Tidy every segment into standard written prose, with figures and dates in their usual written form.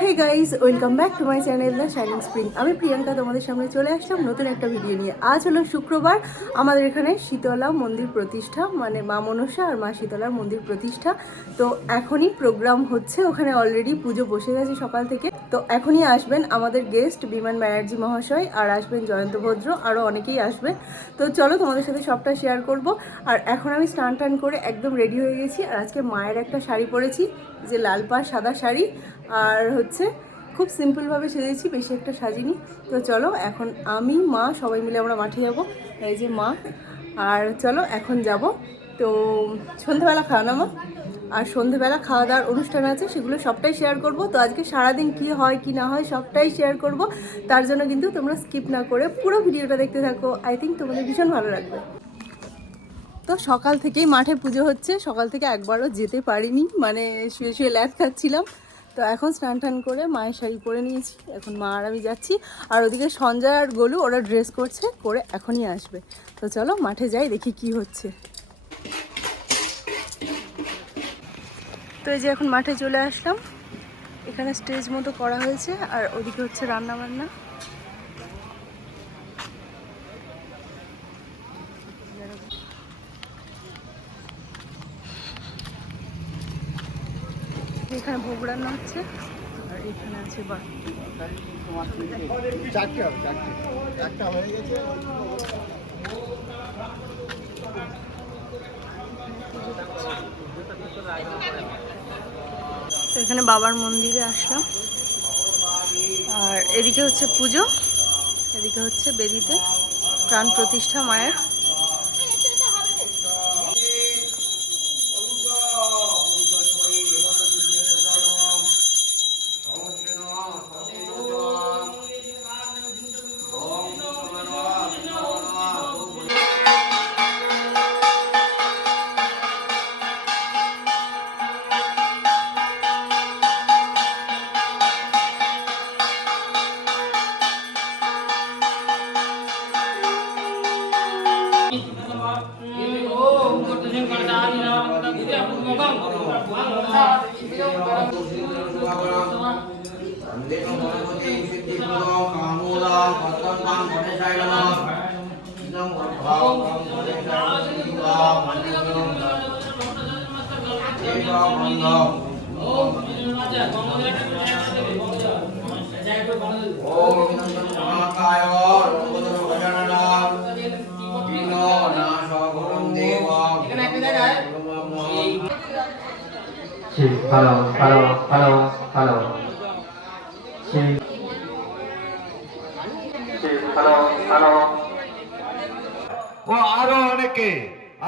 Hey guys, welcome back to my channel the shining spring. আমি প্রিয়াঙ্কা তোমাদের সামনে চলে আসলাম নতুন একটা ভিডিও নিয়ে। আজ হলো শুক্রবার, আমাদের এখানে শীতলা মন্দির প্রতিষ্ঠা, মানে মা মনসা আর মা শীতলার মন্দির প্রতিষ্ঠা। তো এখনই প্রোগ্রাম হচ্ছে, ওখানে অলরেডি পুজো বসে গেছে সকাল থেকে। তো এখনই আসবেন আমাদের গেস্ট বিমান ব্যানার্জি মহাশয়, আর আসবেন জয়ন্ত ভদ্র, আরও অনেকেই আসবেন। তো চলো তোমাদের সাথে সবটা শেয়ার করব। আর এখন আমি স্নান টান করে একদম রেডি হয়ে গেছি। আর আজকে মায়ের একটা শাড়ি পরেছি, যে লাল পাড় সাদা শাড়ি, আর হচ্ছে খুব সিম্পলভাবে সেজেছি, বেশি একটা সাজিনি। তো চলো এখন আমি মা সবাই মিলে আমরা মাঠে যাব। এই যে মা, আর চলো এখন যাব। তো সন্ধেবেলা খাওয়া না মা, আর সন্ধেবেলা খাওয়া দাওয়ার অনুষ্ঠান আছে, সেগুলো সবটাই শেয়ার করব। তো আজকে সারাদিন কি হয় কি না হয় সবটাই শেয়ার করব। তার জন্য কিন্তু তোমরা স্কিপ না করে পুরো ভিডিওটা দেখতে থাকো, আই থিঙ্ক তোমাদের ভীষণ ভালো লাগবে। তো সকাল থেকেই মাঠে পুজো হচ্ছে, সকাল থেকে একবারও যেতে পারিনি, মানে শুয়ে শুয়ে ল্যাদ খাচ্ছিলাম। তো এখন স্নান টান করে মায়ের শাড়ি পরে নিয়েছি, এখন মা আর আমি যাচ্ছি। আর ওদিকে সঞ্জয় আর গোলু ওরা ড্রেস করছে, করে এখনই আসবে। তো চলো মাঠে যাই, দেখি কি হচ্ছে। তো এই যে এখন মাঠে চলে আসলাম, এখানে স্টেজ মতো করা হয়েছে, আর ওদিকে হচ্ছে রান্না বান্না। এখানে ভোগ রান্না হচ্ছে, আর এখানে আছে তো এখানে বাবার মন্দিরে আসলাম, আর এদিকে হচ্ছে পুজো, এদিকে হচ্ছে বেদিতে প্রাণ প্রতিষ্ঠা মায়ের। Hello hello hello hello hello hello ও আরো অনেকে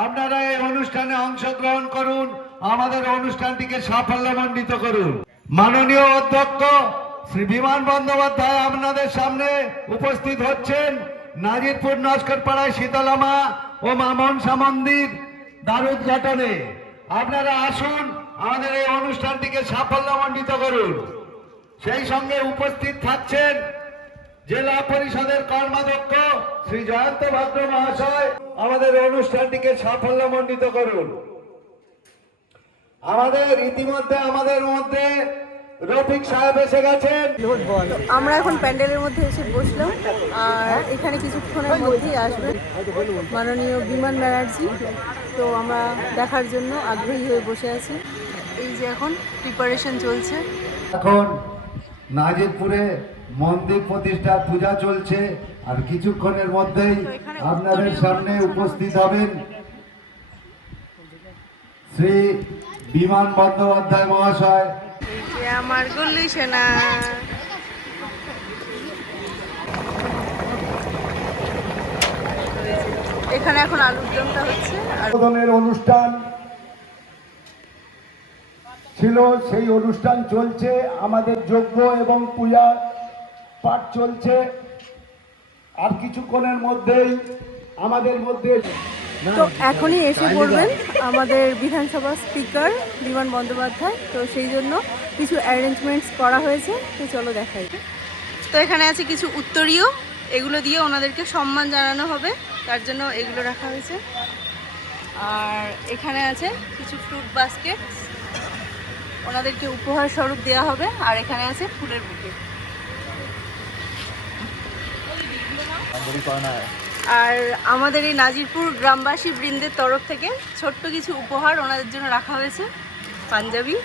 আপনারা এই অনুষ্ঠানে অংশগ্রহণ করুন, আমাদের অনুষ্ঠানটিকে সাফল্যমণ্ডিত করুন। মাননীয় অধ্যক্ষ শ্রী বিমান বন্দ্যোপাধ্যায় আপনাদের সামনে উপস্থিত হচ্ছেন নাজিরপুর নস্করপাড়ায় শীতলা মা ও মা মনসা মন্দির দ্বার উদ্ঘাটনে। আপনারা আসুন, আমাদের এই অনুষ্ঠানটিকে সাফল্যমণ্ডিত করুন। সেই সঙ্গে উপস্থিত থাকছেন জেলা পরিষদের কর্মাধ্যক্ষ শ্রী জয়ন্ত ভদ্র মহাশয়, আমাদের অনুষ্ঠানটিকে সাফল্যমণ্ডিত করুন। ইতিমধ্যে আমাদের মধ্যে রফিক সাহেব এসে গেছেন। আমরা এখন প্যান্ডেলের মধ্যে এসে বসলাম, আর এখানে কিছুক্ষণের মধ্যেই আসবে মাননীয় বিমান ব্যানার্জি। তো আমরা দেখার জন্য আগ্রহী হয়ে বসে আছি। এই যে এখন প্রিপারেশন চলছে। এখন নাজিরপুরে মন্দির প্রতিষ্ঠার পূজা চলছে, আর কিছুক্ষণের মধ্যেই আপনাদের সামনে উপস্থিত হবেন শ্রী বিমান বন্দ্যোপাধ্যায় মহাশয়। এই যে আমার গল্লি সেনা, এখানে এখন আলুর দমটা হচ্ছে। উদ্বোধনের অনুষ্ঠান ছিল, সেই অনুষ্ঠান চলছে, আমাদের যজ্ঞ এবং পূজা পাঠ চলছে। আর কিছুক্ষণের মধ্যেই আমাদের মধ্যে তো এখনই এসে পড়বেন আমাদের বিধানসভা স্পিকার বিমান বন্দ্যোপাধ্যায়। তো সেই জন্য কিছু অ্যারেঞ্জমেন্টস করা হয়েছে, তো চলো দেখাই। তো এখানে আছে কিছু উত্তরীয়, এগুলো দিয়ে ওনাদেরকে সম্মান জানানো হবে, তার জন্য এগুলো রাখা হয়েছে। আর এখানে আছে কিছু ফ্রুট বাস্কেট, ওনাদেরকে উপহার স্বরূপ দেওয়া হবে। আর এখানে আছে ফুলের বুকে। আর আমাদের এই নাজিরপুর গ্রামবাসী বৃন্দের তরফ থেকে ছোট্ট কিছু উপহার ওনাদের জন্য রাখা হয়েছে, পাঞ্জাবি।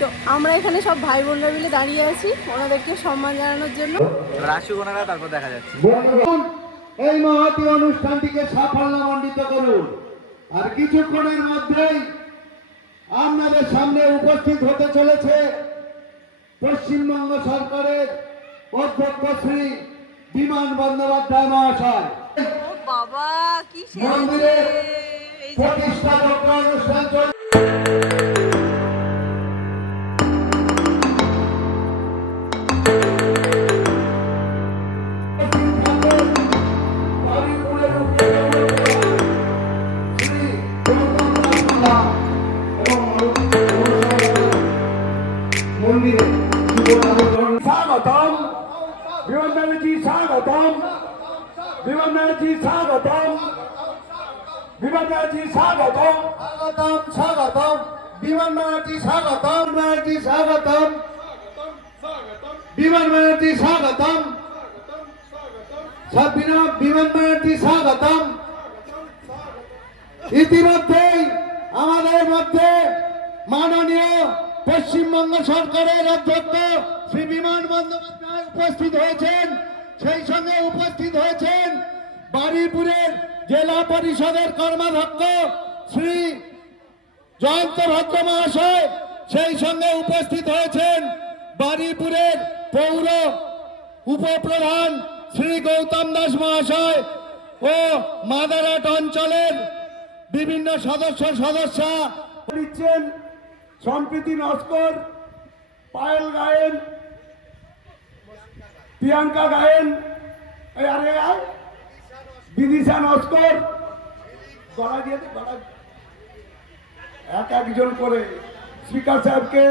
তো আমরা এখানে সব ভাই বোনরা মিলে দাঁড়িয়ে আছি ওনাদেরকে সম্মান জানানোর জন্য। তারপর দেখা যাচ্ছে। বন্ধুগণ, এই মহতী অনুষ্ঠানটিকে সাফল্যমণ্ডিত করুন। আর কিছুক্ষণের মধ্যেই আপনাদের সামনে উপস্থিত হতে চলেছে পশ্চিমবঙ্গ সরকারের অধ্যক্ষ শ্রী বিমান বন্দ্যোপাধ্যায় মহাশয়। ও বাবা, কি মন্দিরের এই যে প্রতিষ্ঠা অনুষ্ঠান চলছে। স্বাগতম বিমান ব্যানার্জি, স্বাগতম বিমান ব্যানার্জি, স্বাগতম বিমান ব্যানার্জি, স্বাগতম স্বাগতম স্বাগতম বিমান ব্যানার্জি, স্বাগতম ব্যানার্জি, স্বাগতম বিমান ব্যানার্জি, স্বাগতম বিমান ব্যানার্জি, স্বাগতম। ইতিমধ্যেই আমাদের মধ্যে মাননীয় পশ্চিমবঙ্গ সরকারের অধ্যক্ষ শ্রী বিমান বন্দ্যোপাধ্যায় উপস্থিত হয়েছেন। সেই সঙ্গে উপস্থিত হয়েছেন বারুইপুরের জেলা পরিষদের কর্মাধ্যক্ষ শ্রী জয়ন্ত ভদ্র মহাশয়। সেই সঙ্গে উপস্থিত হয়েছেন বারুইপুরের পৌর উপপ্রধান শ্রী গৌতম দাস মহাশয় ও মাদারহাট অঞ্চলের বিভিন্ন সদস্যা দিচ্ছেন সম্প্রীতি নস্কর, পায়েল গায়েন, প্রিয়াঙ্কা গায়েন, বিদিশা নস্কর, গলা দিয়ে গলা এক একজন করে স্পিকার সাহেবকে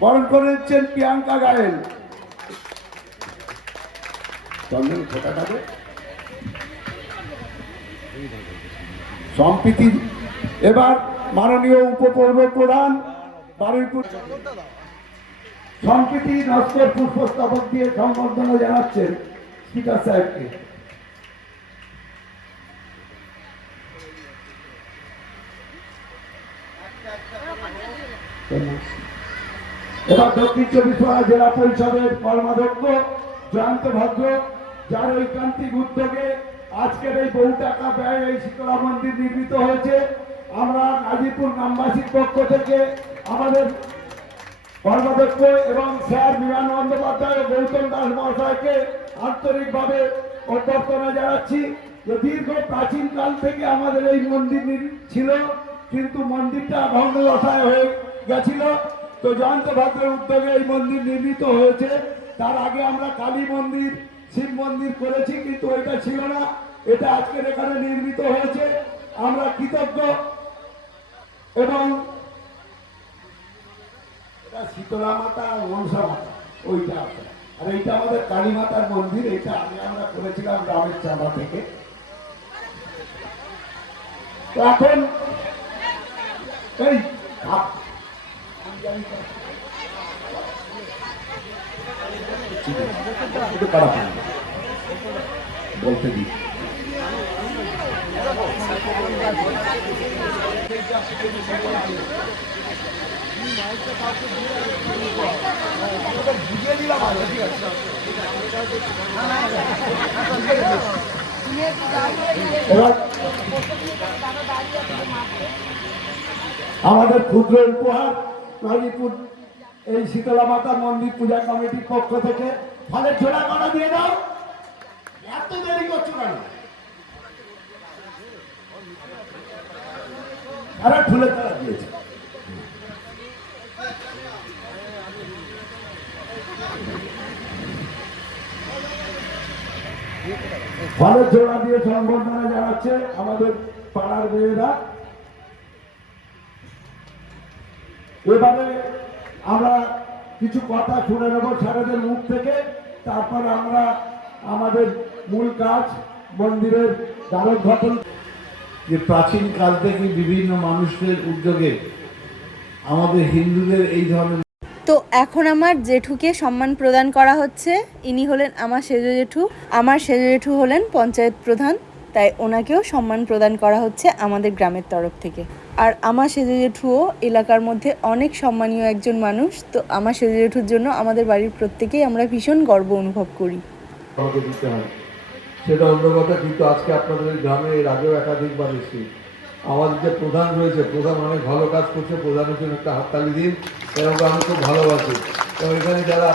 বরণ করে দিচ্ছেন প্রিয়াঙ্কা গায়েন। চন্দন ফোটাটাকে সম্প্রীতি। এবার মাননীয় উপপৌর প্রধান বারুইপুর সম্প্রীতি নস্কর পুষ্পস্তবক দিয়ে সংবর্ধনা জানাচ্ছেন স্পিকার সাহেবকে। এবার দক্ষিণ চব্বিশ পরগনা জেলা পরিষদের কর্মাধ্যক্ষ জয়ন্ত ভদ্র, যার ঐকান্তিক উদ্যোগে আজকের এই বহু টাকা ব্যয় এই শীতলা মন্দির নির্মিত হয়েছে। আমরা গাজীপুর গ্রামবাসীর পক্ষ থেকে আমাদের কর্মাধ্যক্ষ এবং স্যার বিমান বন্দ্যোপাধ্যায় ও গৌতম দাস মহাশয়কে আন্তরিকভাবে অভ্যর্থনা জানাচ্ছি। যে দীর্ঘ প্রাচীনকাল থেকে আমাদের এই মন্দির ছিল, কিন্তু মন্দিরটা ভগ্নদশায় হয়ে গেছিল। তো জয়ন্ত ভদ্রের উদ্যোগে এই মন্দির নির্মিত হয়েছে। তার আগে আমরা কালী মন্দির, শিব মন্দির করেছি, কিন্তু এটা ছিল না। এটা আজকের এখানে নির্মিত হয়েছে, আমরা কৃতজ্ঞ। এবং এটা শীতলা মাতা আর মনসা মাতা, ওইটা আছে। আর এইটা আমাদের কালী মাতার মন্দির। এটা আগে আমরা করেছিলাম গ্রামের চাঁদা থেকে। তো এখন এই বলতে দিই বুঝিয়ে দিলাম। এবার আমাদের ক্ষুদ্র উপহার নাজিরপুর এই শীতলা মাতা মন্দির পূজা কমিটির পক্ষ থেকে ফলের ঝোলা করা দিয়ে দাও। এত দেরি করছো কেন? আরে ফুলের তারা দিয়েছে। ফলের ঝোলা দিয়ে সংবর্ধনা জানাচ্ছে আমাদের পাড়ার মেয়েরা। এবারে আমরা কিছু কথা শুনে নেব স্যারেদের মুখ থেকে, তারপর আমরা আমাদের মূল কাজ মন্দিরের দ্বারোদ্ঘাটন। যে প্রাচীন কাল থেকে বিভিন্ন মানুষদের উদ্যোগে আমাদের হিন্দুদের এই ধরনের। তো এখন আমার জেঠুকে সম্মান প্রদান করা হচ্ছে। ইনি হলেন আমার সেজো জেঠু। আমার সেজো জেঠু হলেন পঞ্চায়েত প্রধান, তাই ওনাকেও সম্মান প্রদান করা হচ্ছে আমাদের গ্রামের তরফ থেকে। আর আমার সেজো জেঠুও এলাকার মধ্যে অনেক সম্মানীয় একজন মানুষ। তো আমার সেজো জেঠুর জন্য আমাদের বাড়ির প্রত্যেকেই আমরা ভীষণ গর্ব অনুভব করি। আমাকে দিতে হয় সেটা অন্য কথা, কিন্তু আজকে আপনাদের গ্রামে এর আগেও একাধিকবার এসেছি। আমাদের যে প্রধান রয়েছে, প্রধান অনেক ভালো কাজ করছে, প্রধানের জন্য একটা হাততালি দিন, এবং আমি খুব ভালোবাসি। এবং এখানে যারা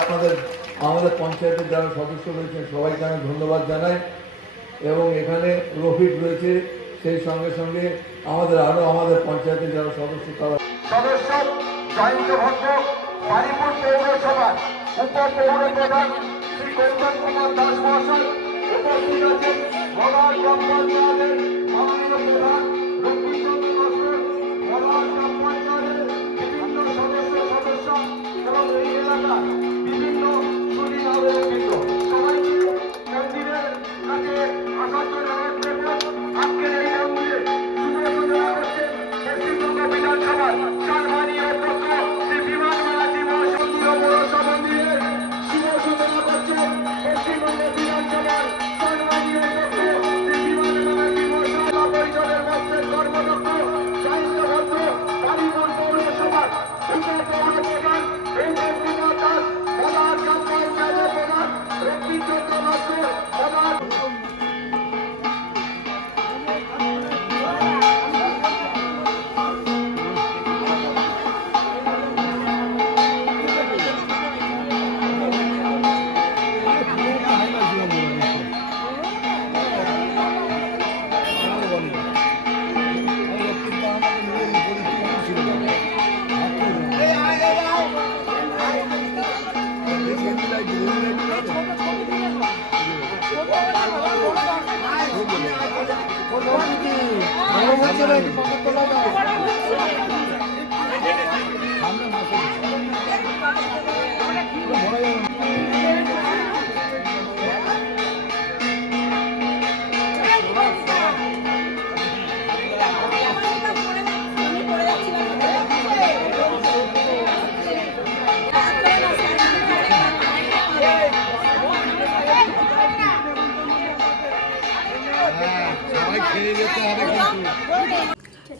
আমাদের পঞ্চায়েতের যারা সদস্য রয়েছেন সবাইকে আমি ধন্যবাদ জানাই। এবং এখানে রফিক রয়েছে, সেই সঙ্গে সঙ্গে আমাদের পঞ্চায়েতের যারা সদস্য তারা সদস্য জয়ন্ত ভট্ট, বারিপুর পৌরসভার উপপৌর প্রধান শ্রী গৌতম কুমার দাস মহাশয় উপস্থিত আছেন। বলার গ্রাম পঞ্চায়েতের মাননীয় প্রধান রবীন্দ্রনাথ নস্কর, বলার গ্রাম পঞ্চায়েতের বিভিন্ন সদস্য এবং এই এলাকার বিভিন্ন সুদী নাগরিকবৃন্দ সবাইকে মন্দিরের কাছে আসার জন্য অনুরোধ করব। আজকের এই মন্দিরে শুভ সূচনা করছেন পশ্চিমবঙ্গ বিধানসভার সম্মানীয় অধ্যক্ষ শ্রী বিমান ব্যানার্জি মহাশয়। পৌরসভা মন্দিরের শুভ সূচনা করছেন পশ্চিমবঙ্গ বিধানসভার সম্মানীয় অধ্যক্ষ শ্রী বিমান ব্যানার্জি মহাশয়। পরিষদের মধ্যের কর্মদক্ষ জয়ন্ত ভদ্র, বালিপুর পৌরসভার উপপৌর প্রধান গৌতম কুমার দাস, বলার গ্রাম পঞ্চায়েতের প্রধান রবীন্দ্রনাথ নস্কর, বলার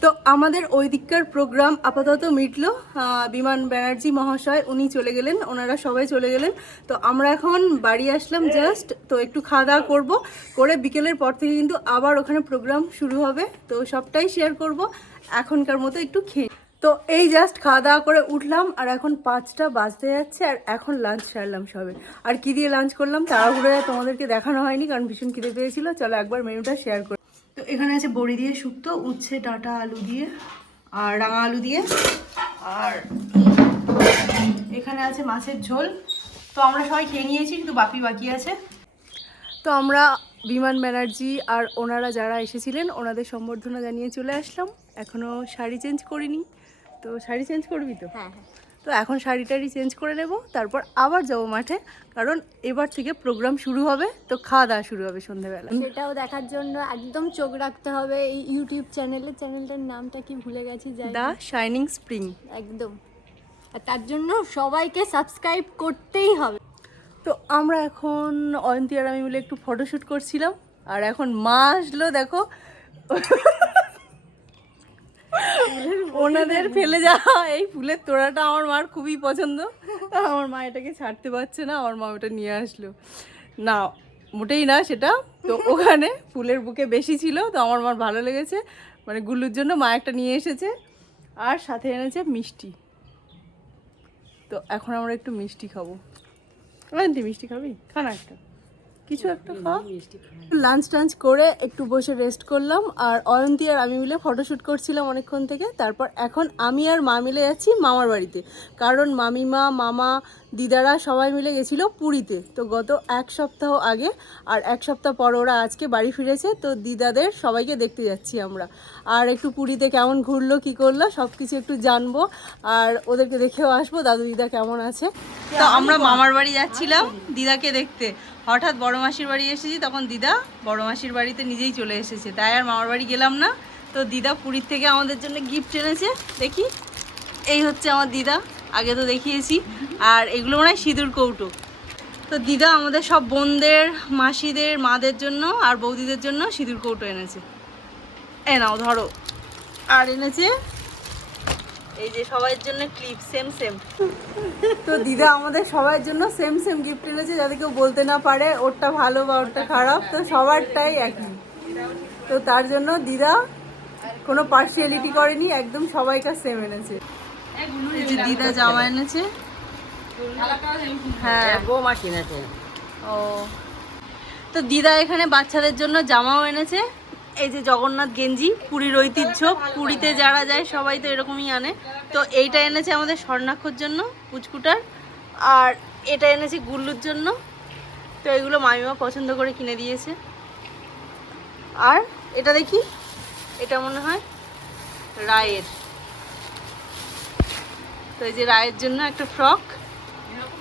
তো আমাদের ওই দিককার প্রোগ্রাম আপাতত মিটলো। বিমান ব্যানার্জি মহাশয় উনি চলে গেলেন, ওনারা সবাই চলে গেলেন। তো আমরা এখন বাড়ি আসলাম জাস্ট। তো একটু খাওয়া দাওয়া করবো, করে বিকেলের পর থেকে কিন্তু আবার ওখানে প্রোগ্রাম শুরু হবে। তো সবটাই শেয়ার করব, এখনকার মতো একটু খেয়ে। তো এই জাস্ট খাওয়া দাওয়া করে উঠলাম, আর এখন 5টা বাজতে যাচ্ছে, আর এখন লাঞ্চ সারলাম সবে। আর কি দিয়ে লাঞ্চ করলাম তাড়াহুড়ো তোমাদেরকে দেখানো হয়নি, কারণ ভীষণ খিদে পেয়েছিল। চলো একবার মেনুটা শেয়ার করি। তো এখানে আছে বড়ি দিয়ে শুক্তো, উচ্ছে ডাঁটা আলু দিয়ে আর রাঙা আলু দিয়ে, আর এখানে আছে মাছের ঝোল। তো আমরা সবাই খেয়ে নিয়েছি, কিন্তু বাকি আছে। তো আমরা বিমান ব্যানার্জি আর ওনারা যারা এসেছিলেন ওনাদের সম্বর্ধনা জানিয়ে চলে আসলাম। এখনও শাড়ি চেঞ্জ করিনি। তো শাড়ি চেঞ্জ করবি তো? হ্যাঁ। তো এখন শাড়িটারি চেঞ্জ করে নেব, তারপর আবার যাবো মাঠে, কারণ এবার থেকে প্রোগ্রাম শুরু হবে। তো খাওয়া দাওয়া শুরু হবে সন্ধ্যাবেলা। সেটাও দেখার জন্য একদম চোখ রাখতে হবে এই ইউটিউব চ্যানেলটার নামটা কি ভুলে গেছি, দ্য শাইনিং স্প্রিং। একদম। আর তার জন্য সবাইকে সাবস্ক্রাইব করতেই হবে। তো আমরা এখন অয়ন্তী আর আমি মিলে একটু ফটোশ্যুট করছিলাম, আর এখন মা আসলো। দেখো ওনাদের ফেলে যাওয়া এই ফুলের তোড়াটা আমার মার খুবই পছন্দ। আমার মা এটাকে ছাড়তে পারছে না, আমার মা ওটা নিয়ে আসলো। না মোটেই না সেটা, তো ওখানে ফুলের বুকে বেশি ছিল, তো আমার মার ভালো লেগেছে। মানে গুল্লুর জন্য মা একটা নিয়ে এসেছে, আর সাথে এনেছে মিষ্টি। তো এখন আমরা একটু মিষ্টি খাবো। তুই মিষ্টি খাবি? খানা একটা, কিছু একটা খা। লাঞ্চ টাঞ্চ করে একটু বসে রেস্ট করলাম, আর অয়ন্তী আর আমি মিলে ফটোশ্যুট করছিলাম অনেকক্ষণ থেকে। তারপর এখন আমি আর মা মিলে যাচ্ছি মামার বাড়িতে, কারণ মামিমা মামা দিদারা সবাই মিলে গেছিলো পুরীতে। তো গত 1 সপ্তাহ আগে, আর 1 সপ্তাহ পর ওরা আজকে বাড়ি ফিরেছে। তো দিদাদের সবাইকে দেখতে যাচ্ছি আমরা, আর একটু পুরীতে কেমন ঘুরলো কী করলো সব কিছু একটু জানবো, আর ওদেরকে দেখেও আসবো দাদু দিদা কেমন আছে। তো আমরা মামার বাড়ি যাচ্ছিলাম দিদাকে দেখতে। হঠাৎ বড় মাসির বাড়ি এসেছি, তখন দিদা বড় মাসির বাড়িতে নিজেই চলে এসেছে, তাই আর মামার বাড়ি গেলাম না। তো দিদা পুরীর থেকে আমাদের জন্য গিফট এনেছে, দেখি। এই হচ্ছে আমার দিদা, আগে তো দেখিয়েছি। আর এগুলো মনে হয় সিঁদুর কৌটো। তো দিদা আমাদের সব বোনদের, মাসিদের, মাদের জন্য আর বৌদিদের জন্য সিঁদুর কৌটো এনেছে। এ নাও ধরো। আর এনেছে এই যে সবার জন্য ক্লিপ, সেম সেম। তো দিদা আমাদের সবার জন্য সেম সেম গিফট এনেছে, যাতে কেউ বলতে না পারে ওরটা ভালো বা ওরটা খারাপ। তো সবারটাই একই। তো তার জন্য দিদা কোনো পার্সিয়ালিটি করেনি, একদম সবাইকার সেম এনেছে। এই যে দিদা জামা এনেছে। হ্যাঁ, বৌমা কিনেছে। ও তো দিদা এখানে বাচ্চাদের জন্য জামাও এনেছে। এই যে জগন্নাথ গেঞ্জি, পুরীর ঐতিহ্য, পুরীতে যারা যায় সবাই তো এরকমই আনে। তো এইটা এনেছে আমাদের স্বর্ণাক্ষর জন্য, পুচকুটার। আর এটা এনেছে গুল্লুর জন্য। তো এগুলো মামিমা পছন্দ করে কিনে দিয়েছে। আর এটা দেখি, এটা মনে হয় রায়ের। তো এই যে রায়ের জন্য একটা ফ্রক,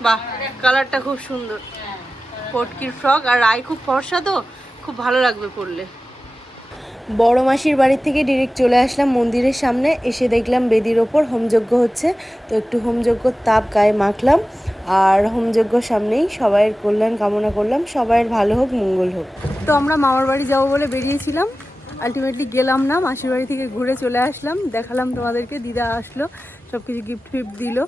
বাহ কালারটা খুব সুন্দর, পটকির ফ্রক। আর রায় খুব ফর্সা, তো খুব ভালো লাগবে পরলে। বড় মাসির বাড়ির থেকে ডিরেক্ট চলে আসলাম মন্দিরের সামনে। এসে দেখলাম বেদির ওপর হোমযজ্ঞ হচ্ছে। তো একটু হোমযজ্ঞর তাপ গায়ে মাখলাম। আর হোমযজ্ঞর সামনেই সবাইয়ের কল্যাণ কামনা করলাম, সবাইয়ের ভালো হোক, মঙ্গল হোক। তো আমরা মামার বাড়ি যাবো বলে বেরিয়েছিলাম, আলটিমেটলি গেলাম না। মাসির বাড়ি থেকে ঘুরে চলে আসলাম, দেখালাম তোমাদেরকে। দিদা আসলো, সব কিছু গিফট ফিফট দিল।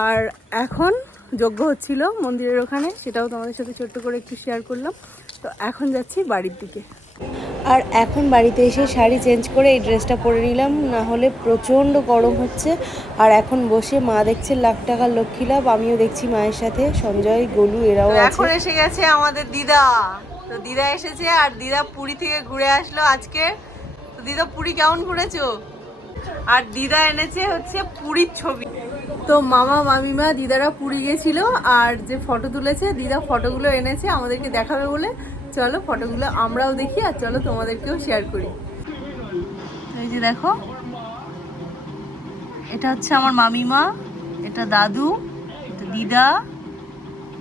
আর এখন যজ্ঞ হচ্ছিল মন্দিরের ওখানে, সেটাও তোমাদের সাথে ছোট্ট করে একটু শেয়ার করলাম। তো এখন যাচ্ছি বাড়ির দিকে। আর এখন বাড়িতে এসে শাড়ি চেঞ্জ করে এই ড্রেসটা পরে নিলাম, না হলে প্রচণ্ড গরম হচ্ছে। আর এখন বসে মা দেখছে লাখ টাকার লক্ষ্মী লাভ, আমিও দেখছি মায়ের সাথে, সঞ্জয়, গোলু এরাও আছে। এখন এসে গেছে আমাদের দিদা। তো দিদা এসেছে, আর দিদা পুরী থেকে ঘুরে আসলো আজকে। তো দিদা পুরী কেমন ঘুরেছো? আর দিদা এনেছে হচ্ছে পুরীর ছবি। তো মামা মামিমা দিদারা পুরী গেছিল, আর যে ফটো তুলেছে দিদা, ফটোগুলো এনেছে আমাদেরকে দেখাবে বলে। চলো ফটোগুলো আমরাও দেখি, আর চলো তোমাদেরকেও শেয়ার করি। এই যে দেখো, এটা হচ্ছে আমার মামিমা, এটা দাদু, এটা দিদা,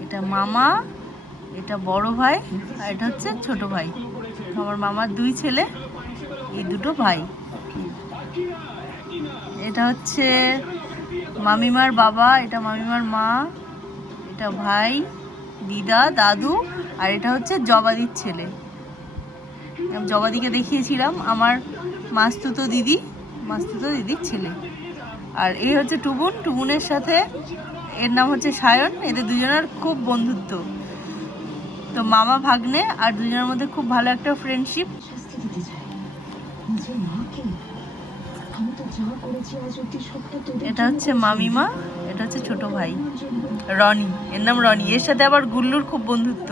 এটা মামা, এটা বড় ভাই, আর এটা হচ্ছে ছোট ভাই। আমার মামার দুই ছেলে, এই দুটো ভাই। এটা হচ্ছে মামিমার বাবা, এটা মামিমার মা, এটা ভাই, দিদা, দাদু। আর এটা হচ্ছে জবাদির ছেলে। জবাদিকে দেখিয়েছিলাম, আমার মাস্তুতো দিদির ছেলে। আর এই হচ্ছে টুবুন, টুবুনের সাথে এর নাম হচ্ছে সায়ন। এদের দুজনের খুব বন্ধুত্ব। তো মামা ভাগ্নে, আর দুজনের মধ্যে খুব ভালো একটা ফ্রেন্ডশিপ। এটা হচ্ছে মামিমা, এটা হচ্ছে ছোট ভাই রনি, এর নাম রনি। এর সাথে আবার গুল্লুর খুব বন্ধুত্ব।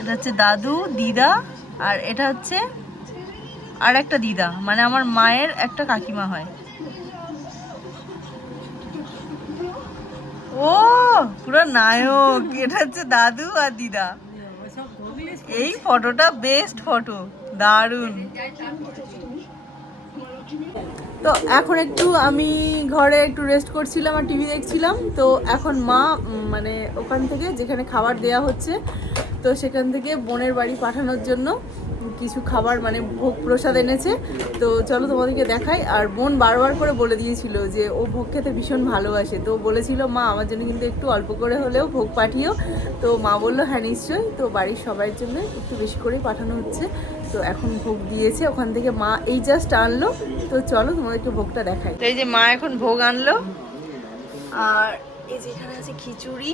এটা হচ্ছে দাদু, দিদা, আর এটা হচ্ছে আর একটা দিদা, মানে আমার মায়ের একটা কাকিমা হয়। ও পুরো নায়ক। এটা হচ্ছে দাদু আর দিদা। এই ফটোটা বেস্ট ফটো, দারুণ। তো এখন একটু আমি ঘরে একটু রেস্ট করছিলাম আর টিভি দেখছিলাম। তো এখন মা মানে ওখান থেকে যেখানে খাবার দেয়া হচ্ছে, তো সেখান থেকে বোনের বাড়ি পাঠানোর জন্য কিছু খাবার মানে ভোগ প্রসাদ এনেছে। তো চলো তোমাদেরকে দেখাই। আর বোন বারবার করে বলে দিয়েছিল যে ও ভোগ খেতে ভীষণ ভালোবাসে। তো বলেছিল মা আমার জন্য কিন্তু একটু অল্প করে হলেও ভোগ পাঠিও। তো মা বললো হ্যাঁ নিশ্চয়ই। তো বাড়ির সবার জন্য একটু বেশি করেই পাঠানো হচ্ছে। তো এখন ভোগ দিয়েছে ওখান থেকে, মা এই জাস্ট আনলো। তো চলো তোমাদেরকে ভোগটা দেখাই। এই যে মা এখন ভোগ আনলো। আর এই যে এখানে আছে খিচুড়ি,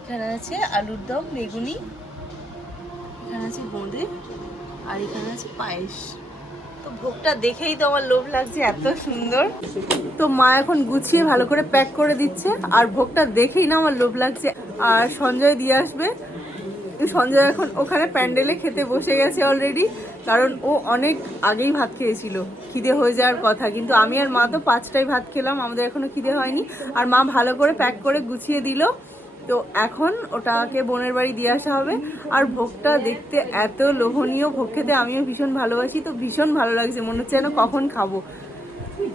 এখানে আছে আলুর দম, বেগুনি, এখানে আছে বোঁদে, আর এখানে আছে পায়েস। তো ভোগটা দেখেই তো আমার লোভ লাগছে, এত সুন্দর। তো মা এখন গুছিয়ে ভালো করে প্যাক করে দিচ্ছে। আর ভোগটা দেখেই না আমার লোভ লাগছে। আর সঞ্জয় দিয়ে আসবে। সঞ্জয় এখন ওখানে প্যান্ডেলে খেতে বসে গেছে অলরেডি, কারণ ও অনেক আগেই ভাত খেয়েছিল, খিদে হয়ে যাওয়ার কথা। কিন্তু আমি আর মা তো 5টায় ভাত খেলাম, আমাদের এখনো খিদে হয়নি। আর মা ভালো করে প্যাক করে গুছিয়ে দিল। তো এখন ওটাকে বোনের বাড়ি দিয়ে আসা হবে। আর ভোগটা দেখতে এত লোভনীয়, ভোগ খেতে আমিও ভীষণ ভালোবাসি। তো ভীষণ ভালো লাগছে, মনে হচ্ছে যেন কখন খাবো।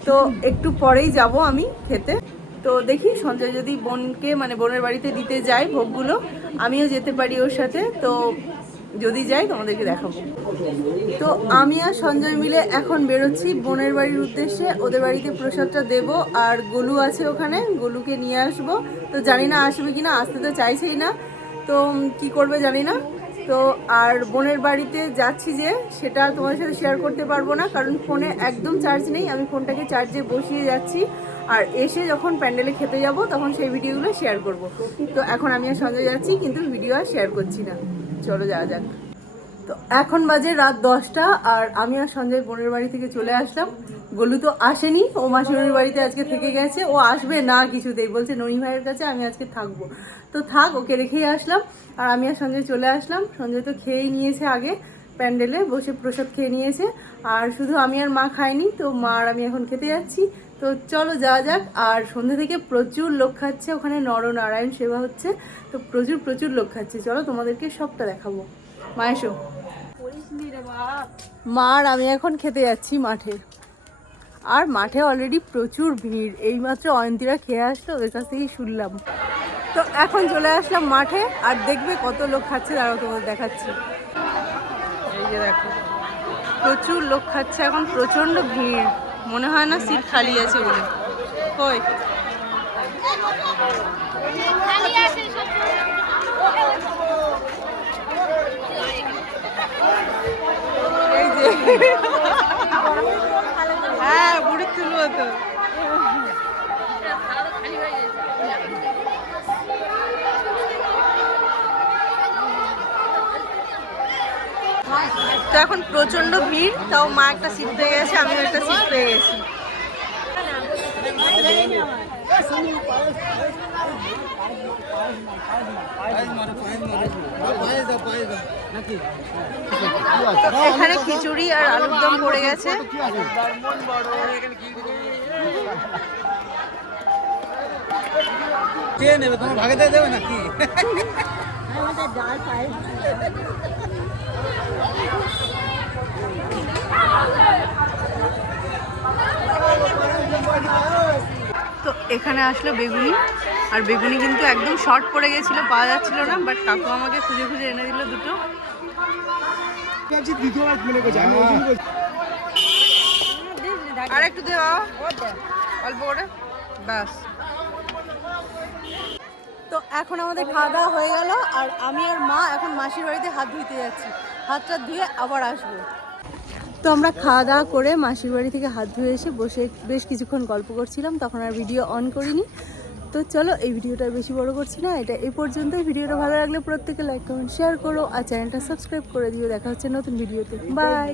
তো একটু পরেই যাব আমি খেতে। তো দেখি সঞ্জয় যদি বোনকে মানে বোনের বাড়িতে দিতে যায় ভোগগুলো, আমিও যেতে পারি ওর সাথে। তো যদি যাই তোমাদেরকে দেখাবো। তো আমি আর সঞ্জয় মিলে এখন বেরোচ্ছি বোনের বাড়ির উদ্দেশ্যে, ওদের বাড়িতে প্রসাদটা দেব। আর গোলু আছে ওখানে, গোলুকে নিয়ে আসবো। তো জানি না আসবে কিনা, আসতে তো চাইছেই না, তো কি করবে জানি না। তো আর বোনের বাড়িতে যাচ্ছি যে সেটা তোমাদের সাথে শেয়ার করতে পারবো না, কারণ ফোনে একদম চার্জ নেই। আমি ফোনটাকে চার্জে বসিয়ে যাচ্ছি, আর এসে যখন প্যান্ডেলে খেতে যাব তখন সেই ভিডিওগুলো শেয়ার করব। তো এখন আমি আর সঞ্জয় যাচ্ছি, কিন্তু ভিডিও আর শেয়ার করছি না। চলো যাওয়া যাক। তো এখন বাজে রাত 10টা, আর আমি আর সঞ্জয় বোনের বাড়ি থেকে চলে আসলাম। গোলু তো আসেনি, ও মাসিমণির বাড়িতে আজকে থেকে গেছে। ও আসবে না কিছুতেই, বলছে ননি ভাইয়ের কাছে আমি আজকে থাকবো। তো থাক, ওকে রেখেই আসলাম। আর আমি আর সঞ্জয় চলে আসলাম। সঞ্জয় তো খেয়েই নিয়েছে, আগে প্যান্ডেলে বসে প্রসাদ খেয়ে নিয়েছে। আর শুধু আমি আর মা খাইনি, তো মা আর আমি এখন খেতে যাচ্ছি। তো চলো যাওয়া যাক। আর সন্ধ্যে থেকে প্রচুর লোক খাচ্ছে, ওখানে নরনারায়ণ সেবা হচ্ছে, তো প্রচুর প্রচুর লোক খাচ্ছে। চলো তোমাদেরকে সবটা দেখাবো। মা এসো। মা আর আমি এখন খেতে যাচ্ছি মাঠে। আর মাঠে অলরেডি প্রচুর ভিড়, এইমাত্র অয়ন্তীরা খেয়ে আসলো, ওদের কাছ থেকেই শুনলাম। তো এখন চলে আসলাম মাঠে, আর দেখবে কত লোক খাচ্ছে, দাঁড়াও তোমাদের দেখাচ্ছি। এই যে দেখো, প্রচুর লোক খাচ্ছে এখন, প্রচণ্ড ভিড়, মনে হয় না সিট খালি আছে বলে। কই এই যে, হ্যাঁ বুড়ি তুলবো তো। তো এখন প্রচন্ড ভিড়, তাও মা একটা সিট পেয়ে গেছে, আমিও একটা সিট পেয়ে গেছি। এখানে খিচুড়ি আর আলুর দম পড়ে গেছে। কে নেবে, তোমার ভাগে দিয়ে দেবে নাকি? তো এখানে আসলো বেগুনি, আর বেগুনি কিন্তু একদম শর্ট পড়ে গেছিল, পাওয়া যাচ্ছিল না, বাট কাকু আমাকে খুঁজে খুঁজে এনে দিল দুটো। আর একটু দে বাবা, অল্প করে, ব্যাস। তো এখন আমাদের খাওয়া দাওয়া হয়ে গেল, আর আমি আর মা এখন মাসির বাড়িতে হাত ধুইতে যাচ্ছি। হাতটা ধুয়ে আবার আসবো। তো আমরা খাওয়া দাওয়া করে মাসির বাড়ি থেকে হাত ধুয়ে এসে বসে বেশ কিছুক্ষণ গল্প করছিলাম, তখন আর ভিডিও অন করিনি। তো চলো, এই ভিডিওটা বেশি বড় করছি না, এটা এই পর্যন্তই। ভিডিওটা ভালো লাগলে প্রত্যেকে লাইক কমেন্ট শেয়ার করো, আর চ্যানেলটা সাবস্ক্রাইব করে দিও। দেখা হচ্ছে নতুন ভিডিওতে, বাই।